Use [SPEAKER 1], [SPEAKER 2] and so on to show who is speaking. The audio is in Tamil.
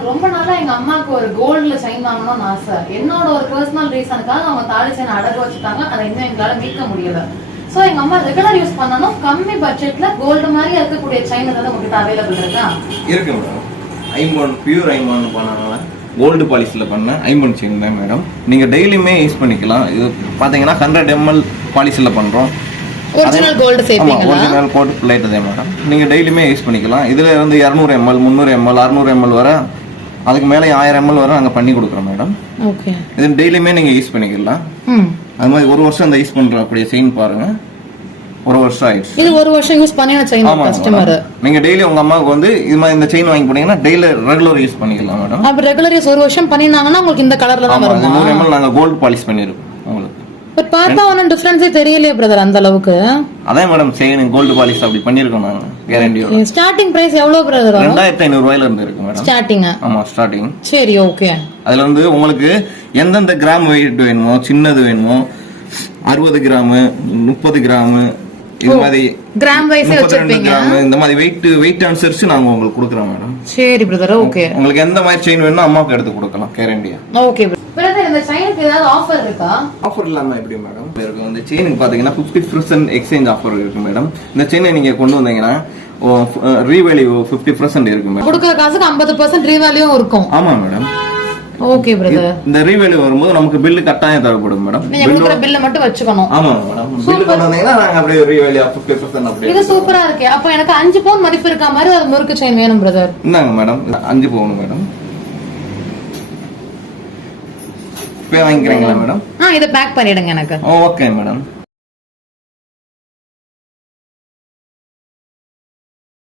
[SPEAKER 1] எனக்கு ரொம்ப நாளா எங்க அம்மாக்கு ஒரு கோல்ட்ல செயின் வாங்கணும்னு ஆசை. என்னோட ஒரு பர்சனல் ரீசனுக்காக அவங்க தாலி செயின் அடகு வச்சுட்டாங்க. அதை இன்னும் எங்களால மீட்க முடியல. சோ எங்க அம்மா ரெகுலர் யூஸ் பண்ணணும். கம்மி பட்ஜெட்ல கோல்டு மாதிரி இருக்கக்கூடிய செயின் ஏதாவது உங்ககிட்ட அவைலபிள் இருக்கா?
[SPEAKER 2] இருக்கு மேடம் ஐம்பொன் பியூர் ஐம்பொன் பண்ணனால கோல்டு பாலிஷில் பண்ண ஐம்பொன் செயின் தான் மேடம் நீங்கள் டெய்லியுமே யூஸ் பண்ணிக்கலாம். இது பார்த்தீங்கன்னா ஹண்ட்ரட் எம்எல் பாலிஷில் பண்ணுறோம்
[SPEAKER 1] ஒரிஜினல் கோல்டு சேர்ப்பீங்களா?
[SPEAKER 2] ஒரிஜினல் கோட் பிளேட் அதே மேடம் நீங்கள் டெய்லியுமே யூஸ் பண்ணிக்கலாம். இதில் வந்து இரநூறு எம்எல் முந்நூறு எம்எல் அறுநூறு எம்எல் வரை அதுக்கு மேலே ஆயிரம் எம்எல் வரை நாங்கள் பண்ணி கொடுக்குறோம் மேடம்
[SPEAKER 1] ஓகே
[SPEAKER 2] இது டெய்லியுமே நீங்கள் யூஸ் பண்ணிக்கலாம்.
[SPEAKER 1] ம்.
[SPEAKER 2] அது மாதிரி ஒரு வருஷம் அந்த யூஸ் பண்ணுறக்கூடிய செயின் பாருங்க. ஒரு வருஷம் ஆயிடுச்சு.
[SPEAKER 1] இது ஒரு வருஷம் யூஸ் பண்ணின செயின் கஸ்டமர்
[SPEAKER 2] நீங்கள் டெய்லி உங்கள் அம்மாவுக்கு வந்து இது மாதிரி இந்த செயின் வாங்கி போனீங்கன்னா டெய்லி ரெகுலர் யூஸ் பண்ணிக்கலாம் மேடம்
[SPEAKER 1] அப்ப ரெகுலர் யூஸ் ஒரு வருஷம் பண்ணிருந்தாங்கன்னா உங்களுக்கு இந்த கலர்ல தான் வருமா?
[SPEAKER 2] நூறு எம்எல் நாங்கள் கோல்டு பாலிஷ்
[SPEAKER 1] பட் பார்த்தா ஒன்றும் டிஃபரன்ஸே தெரியலையே பிரதர் அந்த அளவுக்கு.
[SPEAKER 2] அதான் மேடம் செயின் கோல்டு பாலிஷ் அப்படி பண்ணியிருக்கோம் நாங்கள் கேரண்டியோட
[SPEAKER 1] ஸ்டார்டிங் பிரைஸ் எவ்வளவு பிரதர் வரும்
[SPEAKER 2] ரெண்டாயிரத்தி ஐநூறுரூவாயில இருந்து இருக்கு மேடம்
[SPEAKER 1] ஸ்டார்டிங்
[SPEAKER 2] ஆமாம் ஸ்டார்டிங்
[SPEAKER 1] சரி ஓகே
[SPEAKER 2] அதுல வந்து உங்களுக்கு எந்தெந்த கிராம் வெயிட் வேணுமோ சின்னது வேணுமோ அறுபது கிராமு முப்பது கிராமு இது மாதிரி
[SPEAKER 1] கிராம் வைஸே வச்சிருப்பீங்க.
[SPEAKER 2] இந்த மாதிரி வெயிட் வெயிட் அனுசரிச்சு நாங்க உங்களுக்கு கொடுக்குறோம் மேடம்
[SPEAKER 1] சரி பிரதர் ஓகே
[SPEAKER 2] உங்களுக்கு எந்த மாதிரி செயின் வேணுமோ அம்மாவுக்கு எடுத்து கொடுக்கலாம் கேரண்டியா
[SPEAKER 1] ஓகே இந்த செயினுக்கு ஏதாவது ஆஃபர் இருக்கா?
[SPEAKER 2] ஆஃபர் இல்லாம எப்படி மேடம் இருக்கு வந்து செயினுக்கு பாத்தீங்கன்னா ஃபிஃப்டி பர்சன்ட் எக்ஸ்சேஞ்ச் ஆஃபர் இருக்கு மேடம் இந்த செயினை நீங்க கொண்டு வந்தீங்கன்னா ரீவேல்யூ ஃபிஃப்டி பர்சன்ட் இருக்கு மேடம்
[SPEAKER 1] கொடுக்குற காசுக்கு ஐம்பது பர்சன்ட் ரீவேல்யூவும் இருக்கும்.
[SPEAKER 2] ஆமா மேடம்
[SPEAKER 1] ஓகே பிரதர்
[SPEAKER 2] இந்த ரீவேல்யூ வரும்போது நமக்கு பில்லு கட்டாயம் தேவைப்படும் மேடம்
[SPEAKER 1] நீங்க கொடுக்குற பில்ல மட்டும் வச்சுக்கணும்.
[SPEAKER 2] ஆமா மேடம் பில்லு கொண்டு வந்தீங்கன்னா நாங்க அப்படியே ரீவேல்யூ ஃபிஃப்டி பர்சன்ட் அப்படியே
[SPEAKER 1] இது சூப்பரா இருக்கு. அப்ப எனக்கு அஞ்சு பவுன் மதிப்பு இருக்க மாதிரி ஒரு முறுக்கு செயின் வேணும் பிரதர்
[SPEAKER 2] இந்தாங்க மேடம் அஞ்சு போகணும் மேடம் வாங்கிக்கிறீங்களா மேடம்
[SPEAKER 1] ஆ இதை பேக் பண்ணிடுங்க எனக்கு.
[SPEAKER 2] Okay madam